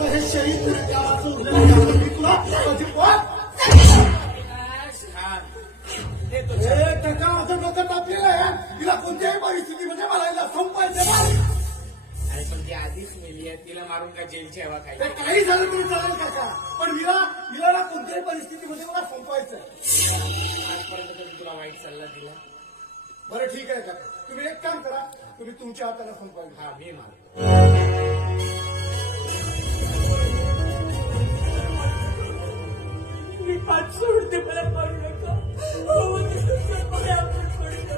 हे शहीद गावाचं उरलेलं मी तुला अजिबात त्याच्या माझं डोकं तापलेलं आहे. तिला कोणत्याही परिस्थितीमध्ये मला हिला संपायचं नाही. अरे पण ती आधीच मेली आहे, तिला मारून का जेलची हवा काही काही झालं तरी चालेल काका, पण हिला ना कोणत्याही परिस्थितीमध्ये मला संपवायचं. आजपर्यंत कधी तुला वाईट सल्ला दिला? बरं ठीक आहे काका, तुम्ही एक काम करा, तुम्ही तुमच्या हाताला संपवायचं. हा मी मार मी पाठ सोडते, मला मारू नका. मला आपण सोडू नका.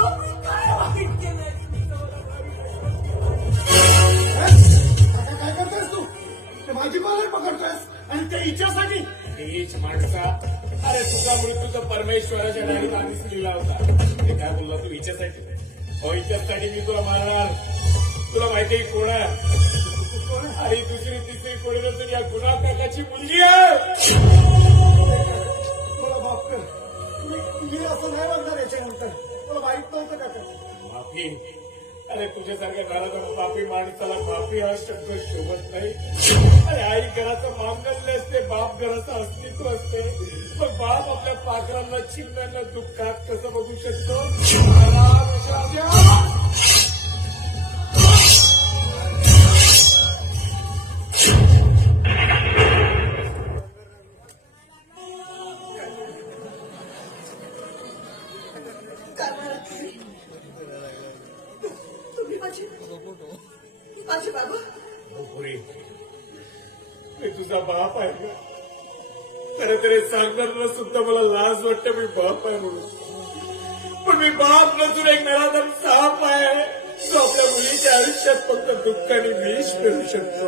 आपण काय वाईट केलंय मला मारू नका. आता काय करतोयस तू? ते माझी कॉलर पकडतोयस आणि ते हिच्यासाठी? हीच माणसा, अरे तुझा मृत्यू तर परमेश्वराच्या डायरीत आधीच लिहिला होता. ते काय बोलला तू हिच्यासाठी? हो हिच्यासाठी मी तुला मारणार. तुला माहिती कोण आहे? अरे दुसरी तिसरी कोणी नसून या गुन्हा काकाची मुलगी आहे. मला माफ कर, मी असं नाही वागणार याच्यानंतर. मला माहित नव्हतं काका. माफी? अरे तुझ्यासारख्या घराचा पापी माणसाला माफी हा शब्द शोभत नाही. अरे आई घराचं मांगल्य असते, बाप घराचं अस्तित्व असते. पण बाप आपल्या पाखरांना चिमण्यांना दुःखात कसं बघू शकतो? माझे बाबा मी तुझा बाप आहे का? खरं तरी सांगताना सुद्धा मला लाज वाटतं मी बाप आहे म्हणून. पण मी बाप नसून एक नराधम साप आहे, जो आपल्या मुलीच्या आयुष्यात फक्त दुःख आणि विष करू शकतो.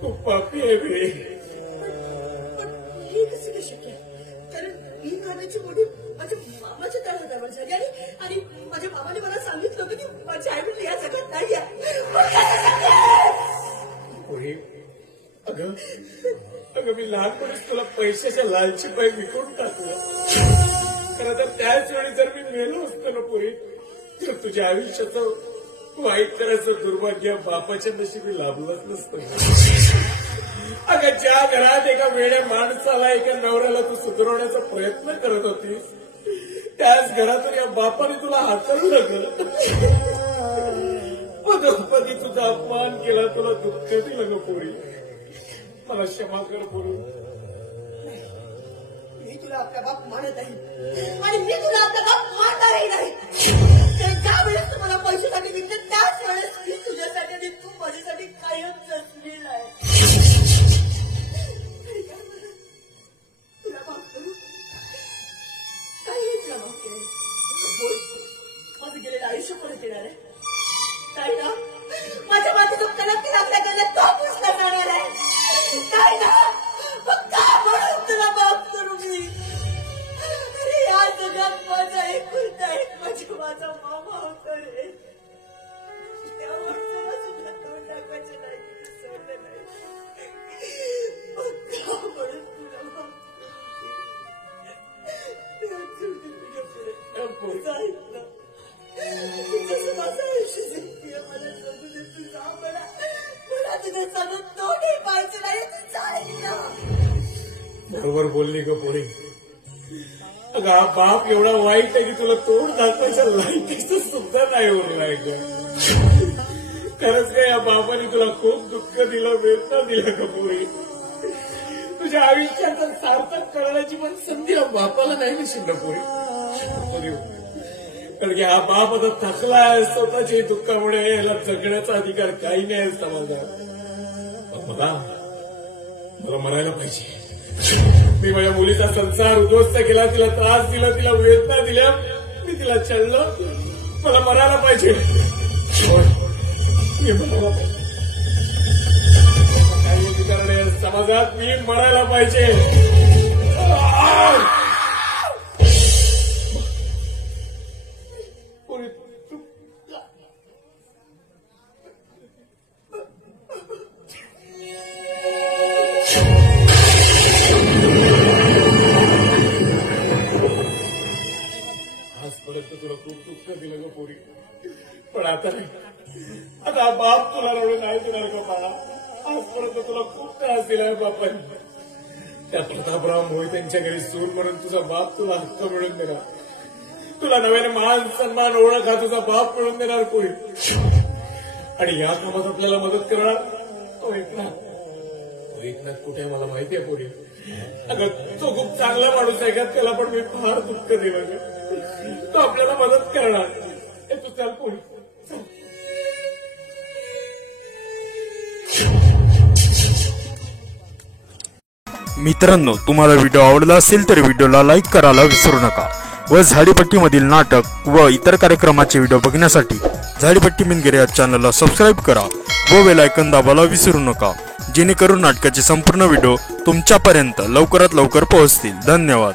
खूप पापी आहे मी. हे कसं काय शक्य आहे? कारण ही खाण्याची मोडी माझ्या मामाच्या तळहातावर झाली आणि माझ्या मामाने मला सांगितलं होतं की माझी आई वडील या जगात नाही आहे. अगं मी लहानपणीच तुला पैशाच्या लालची पाय विकून टाकलं. खरं तर त्याच वेळी जर मी मेलो असतो ना पोरी, तर तुझ्या आयुष्याचं वाईट करायचं दुर्भाग्य बापाच्या नशिबी लाभलंच नसतं. अगं ज्या घरात एका वेड्या माणसाला, एका नवऱ्याला तू सुधारवण्याचा प्रयत्न करत होतीस, त्याच घरातून या बापाने तुला हाकललं ग. पदोपदी तुझा अपमान केला, तुला दुःख दिलं ग पोरी. मला क्षमा कर पोरी. मी तुला आपला बाप मानत आहे आणि मी तुला आपला बाप मानणारही नाही. ज्या वेळेस तुम्हाला पैशासाठी विकत त्याच वेळेस मी तुझ्यासाठी आणि तू माझ्यासाठी कायम जसलेला आहे. तुला माफ करू? काही तुला माफ केलं. माझं गेलेलं आयुष्य परत येणार आहे. काय ना माझ्या माती दुःखाला लागल्या गेल्या तो पुसला जाणार आहे. काय ना का म्हणून तुला माफ करू मी? अरे या जगात माझा एकुलता एक म्हणजे माझा मामा होता रे. त्यावर तुला सुद्धा तोंड टाकायचं नाही, सोडलं नाही. का म्हणून तुला माफ ऐकलं जसं माझं आयुष्य जगतीये. मला जगू दे, तू जा. मला तुझं सगळं तोंडही पाहायचं नाही. तू बरोबर बोलली ग पोरी. अगं हा बाप एवढा वाईट आहे की तुला तोंड दाखवायच्या लायकीचं सुद्धा नाही उरलाय ग. खरंच काय या बापाने तुला खूप दुःख दिलं, वेदना दिलं ग पोरी. तुझ्या आयुष्याचं सार्थक करण्याची पण संधी या बापाला नाही मिळशील ना पोरी. कारण की हा बाप आता थकलाय स्वतःच्या दुःखामुळे. याला जगण्याचा अधिकार काही नाही समाजात. मला मरायला पाहिजे. मी माझ्या मुलीचा संसार उद्ध्वस्त केला, तिला त्रास दिला, तिला वेदना दिल्या, मी तिला छळलं. मला मरायला पाहिजे. मी मरायला पाहिजे. काही अधिकार नाही समाजात. मी मरायला पाहिजे. आजपर्यंत तुला खूप दुःख दिलं ग पोरी, पण आता नाही. आता बाप तुला रडून नाही देणार ग. आजपर्यंत तुला खूप त्रास दिलाय बापांनी. त्या प्रतापराव मोहिते यांच्या घरी सून म्हणून तुझा बाप तुला हक्क मिळून देणार, तुला नव्याने मान सन्मान ओळख हा तुझा बाप मिळून देणार कोणी. आणि या कामात आपल्याला मदत करणार तो एकनाथ कुठे मला माहितीये कोणी. अगं तो खूप चांगला माणूस आहे का, त्याला पण मी फार दुःख दिलं. तो आपल्याला मदत करणार. तू चल कोणी. मित्रांनो, तुम्हाला व्हिडिओ आवडला असेल तर व्हिडिओला लाईक करायला विसरू नका व झाडीपट्टीमधील नाटक व इतर कार्यक्रमाचे व्हिडिओ बघण्यासाठी झाडीपट्टी मिनगिरे या चॅनलला सबस्क्राईब करा व बेल आयकॉन दाबायला विसरू नका, जेणेकरून नाटकाचे संपूर्ण व्हिडिओ तुमच्यापर्यंत लवकरात लवकर पोहोचतील. धन्यवाद.